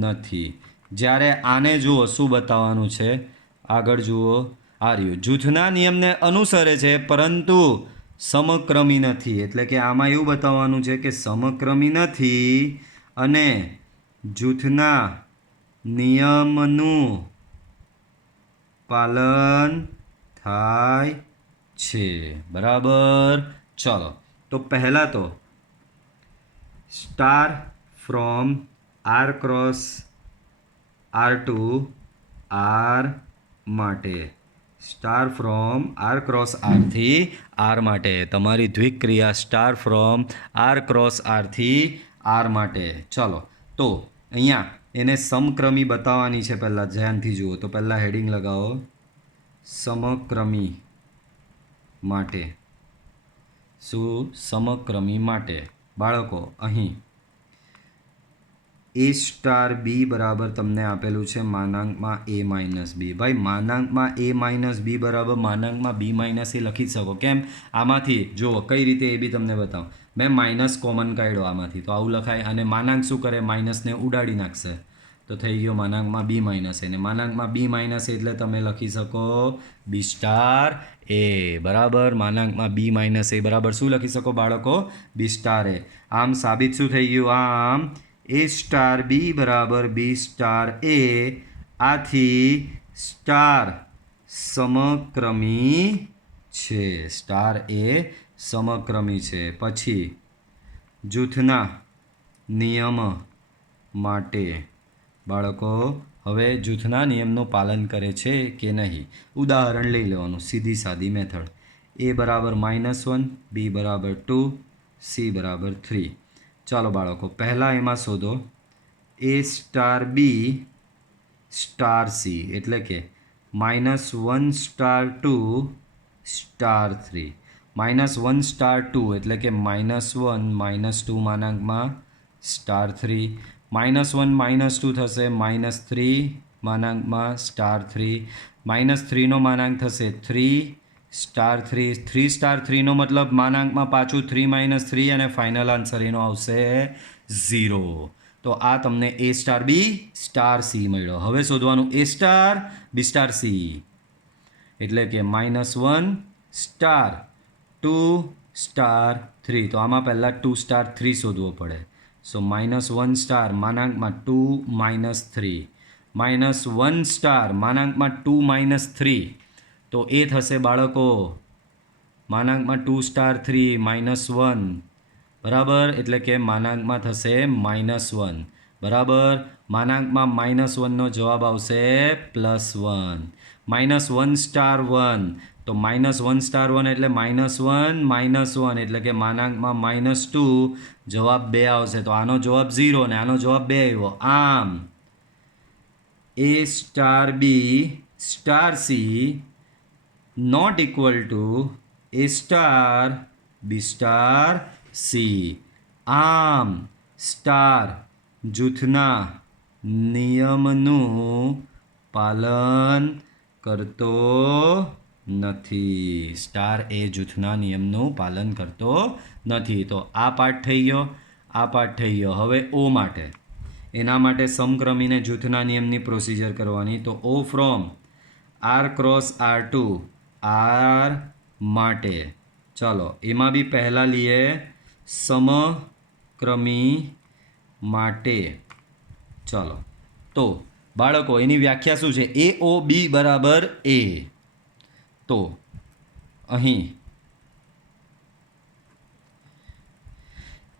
નથી. જ્યારે આને જુઓ શું બતાવવાનું છે, આગળ જુઓ આ રહ્યું. જૂથના નિયમને અનુસરે છે પરંતુ સમક્રમી નથી, એટલે કે આમાં એવું બતાવવાનું છે કે સમક્રમી નથી અને જૂથના નિયમનું પાલન થાય છે. બરાબર, ચલો તો પહેલાં તો star from R cross R to R માટે, star from R cross R થી R માટે તમારી દ્વિક્રિયા star from R cross R થી R માટે. ચલો તો અહીંયા એને સમક્રમી બતાવવાની છે. પહેલાં ધ્યાનથી જુઓ તો પહેલાં હેડિંગ લગાવો સમક્રમી માટે. શું? સમક્રમી માટે. બાળકો અહીં A સ્ટાર B બરાબર તમને આપેલું છે માનાંકમાં A-B. ભાઈ માનાંકમાં A-B બરાબર માનાંકમાં B- એ લખી શકો. કેમ? આમાંથી જુઓ કઈ રીતે, એ બી તમને બતાવો. મેં માઇનસ કોમન કાઢ્યો આમાંથી, તો આવું લખાય. અને માનાંક શું કરે? માઇનસને ઉડાડી નાખશે તો થઈ ગયો માનાંકમાં B-A. અને માનાંકમાં B- એટલે તમે લખી શકો B સ્ટાર A. બરાબર, માનાંકમાં B- બરાબર શું લખી શકો બાળકો? B star A. આમ સાબિત શું થઈ ગયું? આમ A સ્ટાર B બરાબર B સ્ટાર A. આથી સ્ટાર સમક્રમી છે. સ્ટાર એ સમક્રમી છે. પછી જૂથના નિયમ માટે બાળકો હવે જૂથના નિયમનું પાલન કરે છે કે નહીં, ઉદાહરણ લઈ લેવાનું. સીધી સાદી મેથડ. ए बराबर -1, बी बराबर 2, सी बराबर 3। चलो बाळको पहला एमां शोधो ए स्टार बी स्टार सी एटले के -1 स्टार 2 स्टार 3 -1 स्टार 2 एटले के -1 -2 मानांकमां स्टार 3 -1 -2 थशे -3 मानांकमां स्टार 3 -3 नो मानांक थशे 3 स्टार 3 3 स्टार 3 नो मतलब मानांकमां पाछुं 3 - 3 अने फाइनल आंसर एनो आवशे 0। तो आ तमने ए स्टार बी स्टार सी मळ्यो। हवे शोधवानुं ए स्टार बी स्टार सी एटले के -1 स्टार 2 स्टार 3 तो आमां पहेला 2 स्टार 3 शोधवो पड़े। सो -1 स्टार मानांकमां 2 - 3 -1 स्टार मानांकमां 2 - 3 तो ए थशे बाळको मानांकमां 2 स्टार 3 -1 बराबर एटले के मानांकमां थशे -1 बराबर मानांकमां -1 नो जवाब आवशे +1 -1 स्टार 1 तो -1 स्टार 1 एटले -1 -1 एटले के मानांकमां -2 जवाब 2 आवशे। तो आनो जवाब 0 ने आनो जवाब 2 आव्यो। आम a star b star c not equal to a star b star c. आम स्टार जूथना नियमનું પાલન કરતો નથી। સ્ટાર એ જૂથના નિયમનું પાલન કરતો નથી। તો આ પાઠ થઈ ગયો, આ પાઠ થઈ ગયો। હવે ઓ માટે એના માટે સમક્રમીને જૂથના નિયમની પ્રોસિજર કરવાની। તો o from R cross R2 R માટે चलो एमां भी पहला लिए समक्रमी माटे। चलो तो बाळको एनी व्याख्या शुं छे ए ओ बी बराबर ए। तो अहीं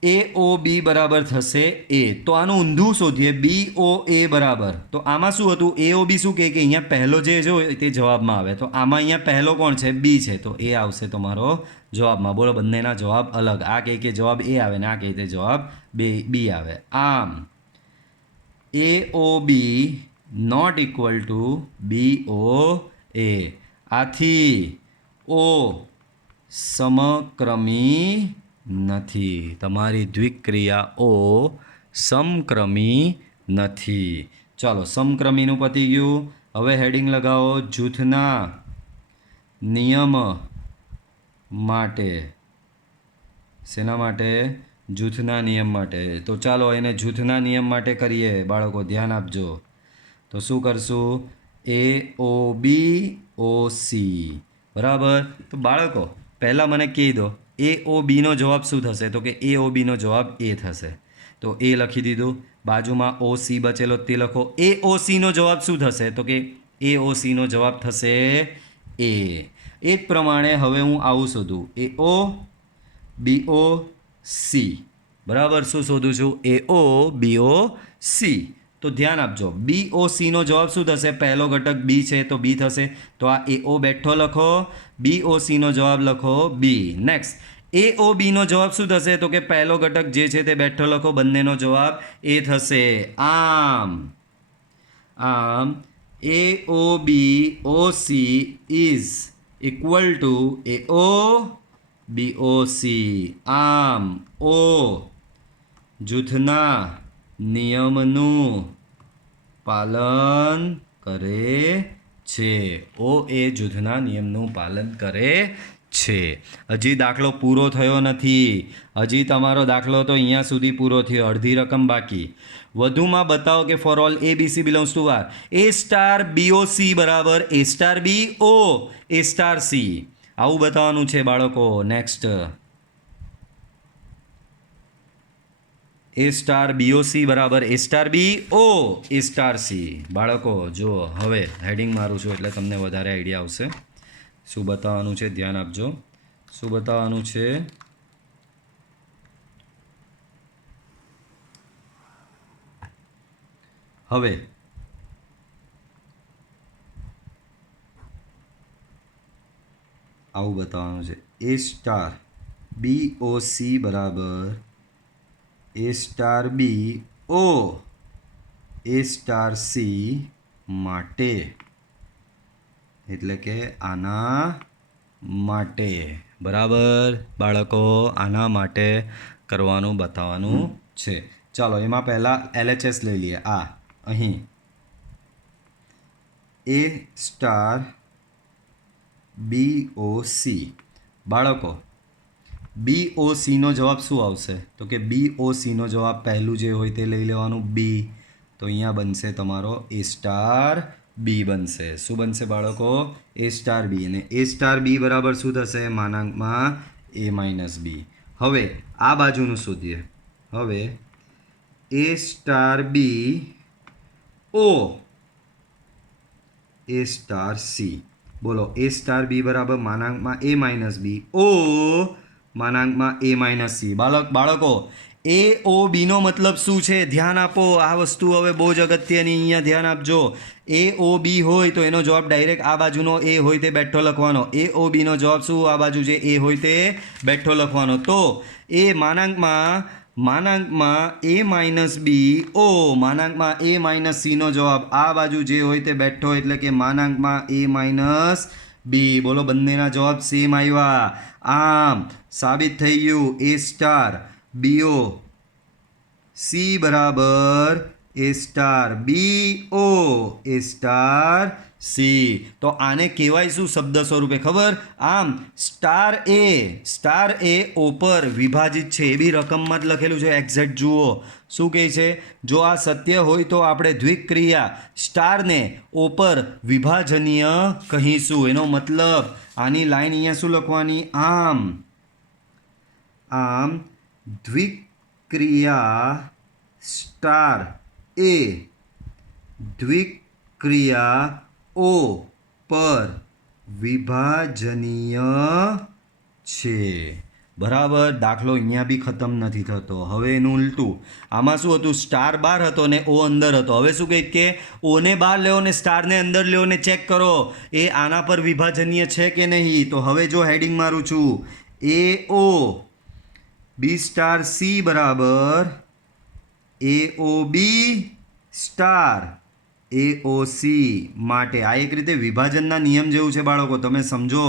ए ओ बी बराबर थशे ए तो आनुं ऊंधुं शोधीए बी ओ ए बराबर। तो आमां शुं हतुं ए ओ बी शुं कहे के अहींया पहेलो जे जो ते जवाबमां आवे। तो आमां अहींया पहेलो कोण छे बी छे तो ए आवशे तमारो जवाबमां। बोलो बंनेना जवाब अलग। आ कहे के जवाब ए आवे ने आ कहे ते जवाब बी आवे। आम a o b not equal to b o a. आथी ओ समक्रमी નથી। તમારી દ્વિક્રિયા ઓ સમક્રમી નથી। ચાલો સમક્રમીનું પતી ગયું। હવે હેડિંગ લગાવો જૂથના નિયમ માટે। શેના માટે? જૂથના નિયમ માટે। તો ચાલો એને જૂથના નિયમ માટે કરીએ બાળકો ધ્યાન આપજો। તો શું કરશું એ ઓ બી ઓ સી બરાબર। તો બાળકો પહેલાં મને કહી દો ए ओ बी नो जवाब शू थशे तो कि ए ओ बी नो जवाब ए थशे। तो ए लखी दीधुं। बाजू में ओ सी बचेलो ते लखो। ए ओ सी नो जवाब शू थशे तो कि ए ओ सी नो जवाब थशे ए। एक प्रमाणे हवे हूँ आवुं शोधुं ए ओ बी ओ सी बराबर। शू शोधुं छुं ए ओ बी ओ सी। तो ध्यान आपजो बी ओ सी नो जवाब शू थशे पहलो घटक बी है तो बी थशे। तो आ ए ओ बैठो लखो बी ओ सी नो जवाब लखो b. Next a o b नो जवाब शू थशे तो कि पहलो घटक जे छे ते बैठो लखो बंनेनो जवाब ए थशे। आम आम a o b o c is equal to a o b o c. आम ओ जूथना नियमનું પાલન કરે છે। ओ ए જૂથના નિયમનું પાલન કરે છે। હજી દાખલો પૂરો થયો નથી। હજી તમારો દાખલો તો અહીંયા સુધી પૂરો થયો। અડધી રકમ બાકી। વધુમાં બતાવો કે for all a b c belongs to R a star b o c બરાબર a star b o a star c આવું બતાવવાનું છે બાળકો। Next a star b o c बराबर a star b o a star c. बाळको जो हवे heading मारूँ छुं एटले तमने वधारे आइडिया आवशे। शुं बताववानुं छे ध्यान आपजो। शुं बताववानुं छे हवे આવું બતાવવાનું છે. એ સ્ટાર BOC બરાબર A star BO A star C માટે, એટલે કે આના માટે. બરાબર બાળકો, આના માટે કરવાનું બતાવવાનું છે. ચાલો એમાં પહેલાં LHS લઈ લઈએ. આ અહીં A સ્ટાર BOC. બાળકો BOCનો જવાબ શું આવશે? તો કે BOCનો જવાબ પહેલું જે હોય તે લઈ લેવાનું બી. તો અહીંયા બનશે તમારો A સ્ટાર બી બનશે. શું બનશે બાળકો? A star b. અને A સ્ટાર બી બરાબર શું થશે? માનાંકમાં A માઇનસ બી. હવે આ બાજુનું શોધીએ. હવે A star b O A star c. બોલો A સ્ટાર બી બરાબર માનાંકમાં A માઇનસ બી O માનાંકમાં A માઇનસ સી. બાળકો AOBનો મતલબ શું છે? ધ્યાન આપો. આ વસ્તુ હવે બહુ જ અગત્યની, અહીંયા ધ્યાન આપજો. AOB હોય તો એનો જવાબ ડાયરેક્ટ આ બાજુનો A હોય તે બેઠો લખવાનો. AOBનો જવાબ શું? આ બાજુ જે A હોય તે બેઠો લખવાનો. તો એ માનાંકમાં A માઇનસ બી O માનાંકમાં A માઇનસ સીનો જવાબ આ બાજુ જે હોય તે બેઠો, એટલે કે માનાંકમાં A માઇનસ બી. બોલો બંનેના જવાબ સેમ આવ્યા. આમ સાબિત થઈ ગયું A સ્ટાર BO C બરાબર A star BO A star C. તો આને કહેવાય શું શબ્દ સ્વરૂપે ખબર? આમ સ્ટાર એ ઓ પર વિભાજિત છે. એ બી રકમમાં જ લખેલું છે. એક્ઝેક્ટ જુઓ શું કહે છે? જો આ સત્ય હોય તો આપણે દ્વિક્રિયા સ્ટારને ઓ પર વિભાજનીય કહીશું. એનો મતલબ આની લાઈન અહીંયા શું લખવાની? આમ દ્વિક્રિયા સ્ટાર એ દ્વિક્રિયા ઓ પર વિભાજનીય છે. બરાબર. દાખલો અહીંયા બી ખતમ નથી થતો. હવે એનું ઉલટું. આમાં શું હતું? સ્ટાર બહાર હતો ને ઓ અંદર હતો. હવે શું કહે કે ઓને બહાર લેવો ને સ્ટારને અંદર લેવો ને ચેક કરો એ આના પર વિભાજનીય છે કે નહીં. તો હવે જો હેડિંગ મારું છું AO B સ્ટાર C બરાબર AOB સ્ટાર AOC માટે. આ એક રીતે વિભાજનના નિયમ જેવું છે બાળકો, તમે સમજો.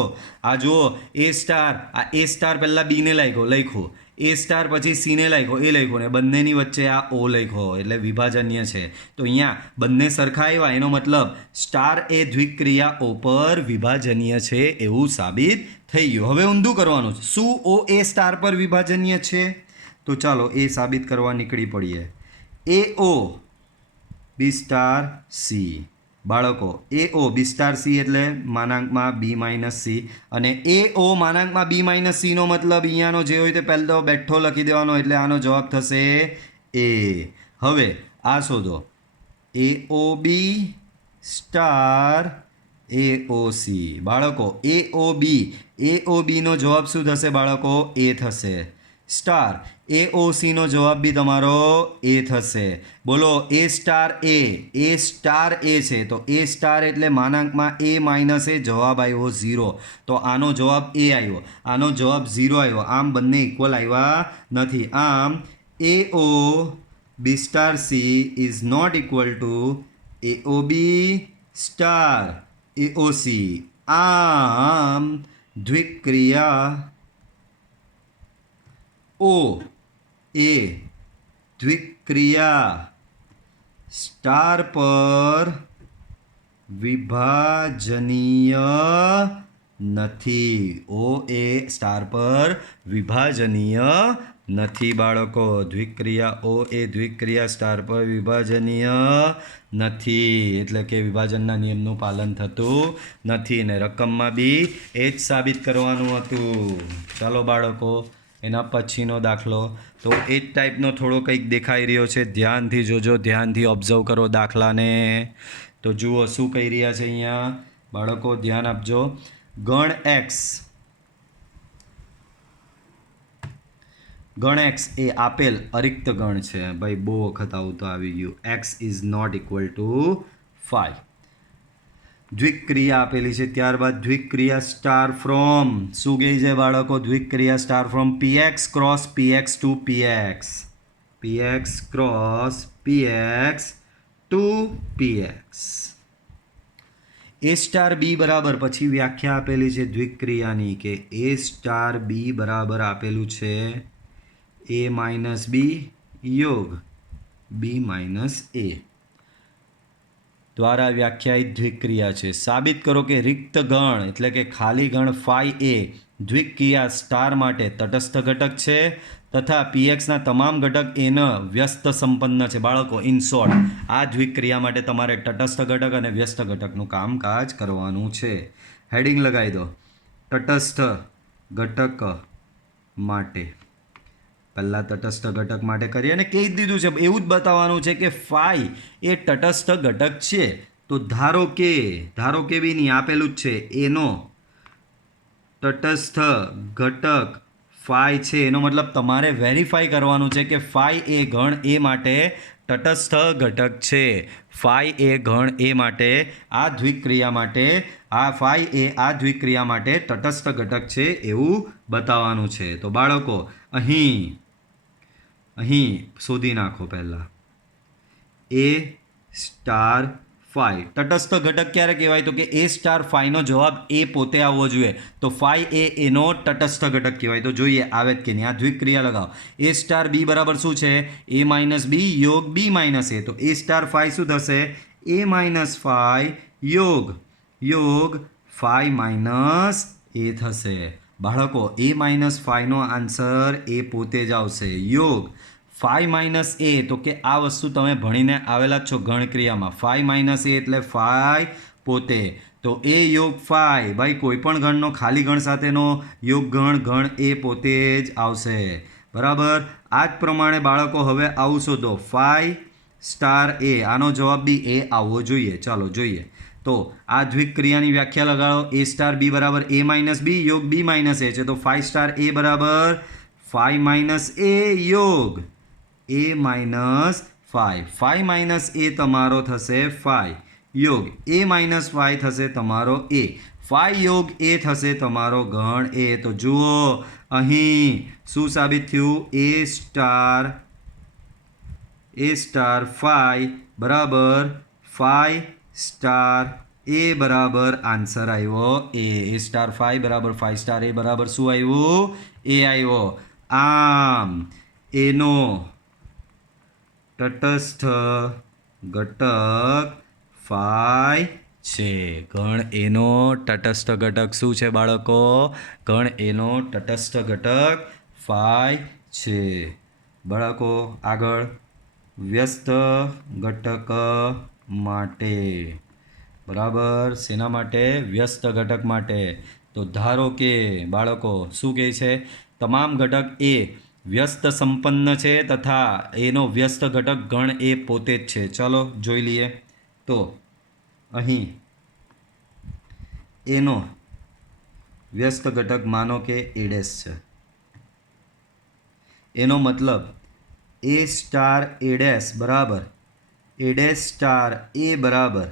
આ જુઓ A સ્ટાર, આ A સ્ટાર પહેલાં બીને લખ્યો A સ્ટાર પછી સીને લખ્યો એ લખ્યો ને બંનેની વચ્ચે આ O લખ્યો, એટલે વિભાજનીય છે. તો અહીંયા બંને સરખા આવ્યા, એનો મતલબ સ્ટાર એ દ્વિક્રિયા O પર વિભાજનીય છે એવું સાબિત થઈ ગયું. હવે ઊંધું કરવાનું છે. શું O A સ્ટાર પર વિભાજનીય છે? તો ચાલો એ સાબિત કરવા નીકળી પડીએ. AO B star C. બાળકો AO B સ્ટાર સી એટલે માનાંકમાં B માઇનસ સી, અને AO માનાંકમાં B માઇનસ સીનો મતલબ અહીંયાનો જે હોય તે પહેલો બેઠો લખી દેવાનો, એટલે આનો જવાબ થશે A. હવે આ શોધો AOB સ્ટાર AOC. બાળકો AOBનો જવાબ શું થશે બાળકો? A થશે. સ્ટાર AOCનો જવાબ બી તમારો A થશે. બોલો A સ્ટાર A છે, તો A સ્ટાર એટલે માનાંકમાં A માઇનસ એ જવાબ આવ્યો 0. તો આનો જવાબ A આવ્યો, આનો જવાબ 0 આવ્યો. આમ બંને ઇક્વલ આવ્યા નથી. આમ AO B star C is not equal to AOB star AOC. આમ દ્વિક્રિયા O A દ્વિક્રિયા સ્ટાર પર વિભાજનીય નથી. O A સ્ટાર પર વિભાજનીય નથી બાળકો. દ્વિક્રિયા O A દ્વિક્રિયા સ્ટાર પર વિભાજનીય નથી, એટલે કે વિભાજનના નિયમનું પાલન થતું નથી. ને રકમમાં બી એ જ સાબિત કરવાનું હતું. ચાલો બાળકો એના પછીનો દાખલો તો એ જ ટાઈપનો થોડો કંઈક દેખાઈ રહ્યો છે. ધ્યાનથી જોજો, ધ્યાનથી ઓબ્ઝર્વ કરો દાખલાને. તો જુઓ શું કહી રહ્યા છે અહીંયા બાળકો, ધ્યાન આપજો. ગણ x એ આપેલ અરિક્ત ગણ છે. ભાઈ બહુ વખત આવું તો આવી ગયું. x is not equal to 5. દ્વિક્રિયા આપેલી છે, ત્યારબાદ દ્વિક્રિયા સ્ટાર ફ્રોમ શું કહે છે બાળકો? દ્વિક્રિયા star from PX cross PX to PX, PX cross PX to PX. A star b બરાબર, પછી વ્યાખ્યા આપેલી છે દ્વિક્રિયાની કે એ સ્ટાર બી બરાબર આપેલું છે એ માઇનસ બી યોગ બી માઇનસ એ દ્વારા વ્યાખ્યાયિત દ્વિક્રિયા છે. સાબિત કરો કે રિક્ત ગણ એટલે કે ખાલી ગણ ફાઈ એ દ્વિક્રિયા સ્ટાર માટે તટસ્થ ઘટક છે તથા પીએક્સના તમામ ઘટક એના વ્યસ્ત સંપન્ન છે. બાળકો ઇન શોર્ટ આ દ્વિક્રિયા માટે તમારે તટસ્થ ઘટક અને વ્યસ્ત ઘટકનું કામકાજ કરવાનું છે. હેડિંગ લગાવી દો, તટસ્થ ઘટક માટે. પહેલાં તટસ્થ ઘટક માટે કરીએ અને કહી જ દીધું છે, એવું જ બતાવવાનું છે કે ફાઈ એ તટસ્થ ઘટક છે. તો ધારો કે બી નહીં આપેલું જ છે, એનો તટસ્થ ઘટક ફાઈ છે. એનો મતલબ તમારે વેરીફાઈ કરવાનું છે કે ફાઈ એ ગણ એ માટે તટસ્થ ઘટક છે. ફાઈ એ ગણ એ માટે આ દ્વિક્રિયા માટે ફાઈ એ આ દ્વિક્રિયા માટે તટસ્થ ઘટક છે એવું બતાવવાનું છે. તો બાળકો અહીં શોધી નાખો પહેલાં એ સ્ટાર ફાઈ તટસ્થ ઘટક ક્યારે કહેવાય? તો કે એ સ્ટાર ફાઈનો જવાબ એ પોતે આવવો જોઈએ. તો ફાઈ એ એનો તટસ્થ ઘટક કહેવાય. તો જોઈએ આવે જ કે નહીં. આ દ્વિક્રિયા લગાવો. એ સ્ટાર બી બરાબર શું છે? એ માઇનસ બી યોગ બી માઇનસ એ. તો એ સ્ટાર ફાઈ શું થશે? એ માઇનસ ફાઈ યોગ ફાઈ માઇનસ એ થશે. બાળકો એ માઇનસ ફાઈનો આન્સર એ પોતે જ આવશે યોગ ફાઈ માઇનસ એ. તો કે આ વસ્તુ તમે ભણીને આવેલા જ છો ગણક્રિયામાં. ફાઈ માઇનસ એ એટલે ફાઈ પોતે. તો એ યોગ ફાઈ, ભાઈ કોઈ પણ ગણનો ખાલી ગણ સાથેનો યોગ ગણ એ પોતે જ આવશે. બરાબર, આ જ પ્રમાણે બાળકો હવે આવું શોધો ફાઈ સ્ટાર એ. આનો જવાબ બી એ આવવો જોઈએ. ચાલો જોઈએ. તો આ દ્વિક્રિયાની વ્યાખ્યા લગાડો. એ સ્ટાર બી બરાબર એ માઇનસ બી યોગ બી માઇનસ એ છે. તો ફાઈ સ્ટાર એ બરાબર ફાઈ માઇનસ એ યોગ એ માઇનસ ફાઈ. ફાઈ માઇનસ એ તમારો થશે ફાઈ યોગ એ માઇનસ ફાઈ થશે તમારો એ. ફાઈ યોગ એ થશે તમારો ગણ એ. તો જુઓ અહીં શું સાબિત થયું? એ સ્ટાર ફાઈ બરાબર ફાઈ સ્ટાર એ બરાબર આન્સર આવ્યો એ. એ સ્ટાર ફાઈ બરાબર ફાઈ સ્ટાર એ બરાબર શું આવ્યું? એ આવ્યો. આમ એનો તટસ્થ ઘટક ફાઈ છે. ગણ એનો તટસ્થ ઘટક શું છે બાળકો? ગણ એનો તટસ્થ ઘટક ફાઈ છે. બાળકો આગળ વ્યસ્ત ઘટક માટે. બરાબર, શેના માટે? વ્યસ્ત ઘટક માટે. તો ધારો કે બાળકો શું કહે છે? તમામ ઘટક એ વ્યસ્ત સંપન્ન છે તથા એનો વ્યસ્ત ઘટક ગણ એ પોતે જ છે. ચાલો જોઈ લઈએ. તો અહીં એનો વ્યસ્ત ઘટક માનો કે એ ડેશ છે. એનો મતલબ એ સ્ટાર એ ડેશ બરાબર એ ડેશ સ્ટાર એ બરાબર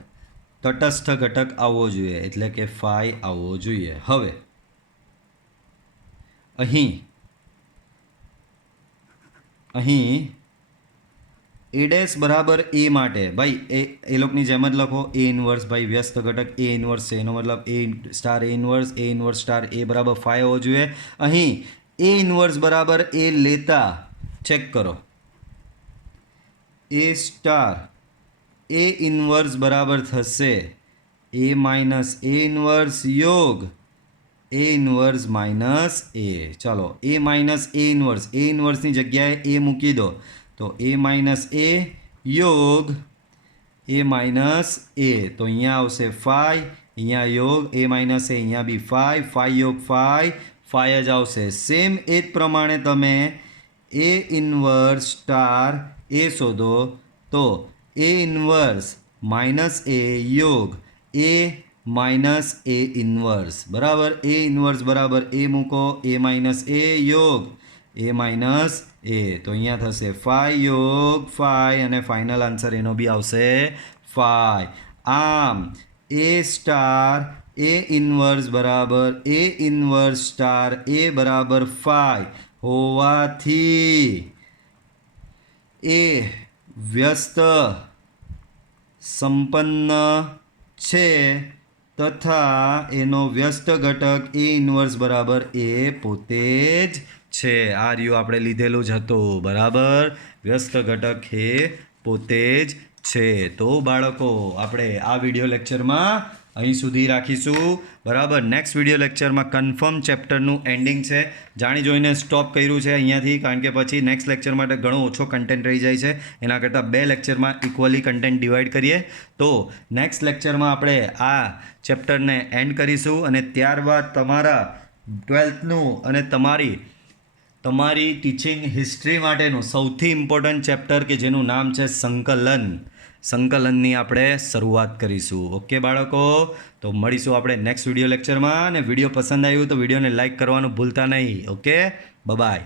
તટસ્થ ઘટક આવવો જોઈએ, એટલે કે ફાઈ આવવો જોઈએ. હવે અહીં એ ડેશ બરાબર એ માટે ભાઈ એ લોકોની જેમ જ લખો. એ ઇન્વર્સ ભાઈ વ્યસ્ત ઘટક એ ઇન્વર્સ છે. એનો મતલબ એ સ્ટાર એ ઇન્વર્સ સ્ટાર એ બરાબર ફાઈ હોવો જોઈએ. અહીં એ ઇન્વર્સ બરાબર એ લેતા ચેક કરો. એ સ્ટાર એ ઇન્વર્સ બરાબર થશે એ માઇનસ એ ઇન્વર્સ યોગ એ ઇન્વર્સ માઇનસ એ. ચાલો એ માઇનસ એ ઇન્વર્સની જગ્યાએ એ મૂકી દો. તો એ માઇનસ એ યોગ એ માઇનસ એ. તો અહીંયા આવશે ફાઈ, અહીંયા યોગ એ માઇનસ એ, અહીંયા બી ફાઈ યોગ ફાઈ જ આવશે. સેમ એ જ પ્રમાણે તમે એ ઇન્વર્સ સ્ટાર એ શોધો. તો એ ઇન્વર્સ માઇનસ એ યોગ એ માઇનસ એ ઇન્વર્સ બરાબર. એ ઇન્વર્સ બરાબર એ મૂકો એ માઇનસ એ યોગ એ માઇનસ એ. તો અહીંયા થશે ફાઈ યોગ ફાઈ અને ફાઇનલ આન્સર એનો બી આવશે ફાઈ. આમ એ સ્ટાર એ ઇન્વર્સ બરાબર એ ઇન્વર્સ સ્ટાર એ બરાબર 5 હોવાથી એ વ્યસ્ત સંપન્ન છે તથા એનો વ્યસ્ત ઘટક એ ઇન્વર્સ બરાબર એ પોતે જ છે. આ રહ્યું આપણે લીધેલું જ હતું બરાબર. વ્યસ્ત ઘટક એ પોતે જ છે. તો બાળકો આપણે આ વિડીયો લેક્ચરમાં અહીં સુધી રાખીશું બરાબર. નેક્સ્ટ વિડીયો લેક્ચરમાં કન્ફર્મ ચેપ્ટરનું એન્ડિંગ છે. જાણી જોઈને સ્ટોપ કર્યું છે અહીંયાથી, કારણ કે પછી નેક્સ્ટ લેક્ચર માટે ઘણો ઓછો કન્ટેન્ટ રહી જાય છે. એના કરતાં 2 લેક્ચરમાં ઇક્વલી કન્ટેન્ટ ડિવાઈડ કરીએ. તો નેક્સ્ટ લેક્ચરમાં આપણે આ ચેપ્ટરને એન્ડ કરીશું અને ત્યારબાદ તમારા 12થનું અને તમારી ટીચિંગ હિસ્ટ્રી માટેનું સૌથી ઇમ્પોર્ટન્ટ ચેપ્ટર કે જેનું નામ છે સંકલનની આપણે શરૂઆત કરીશું. ઓકે બાળકો, તો મળીશું આપણે નેક્સ્ટ વિડીયો લેક્ચરમાં. અને વિડીયો પસંદ આવ્યું તો વિડીયોને લાઈક કરવાનું ભૂલતા નહીં. Okay, by.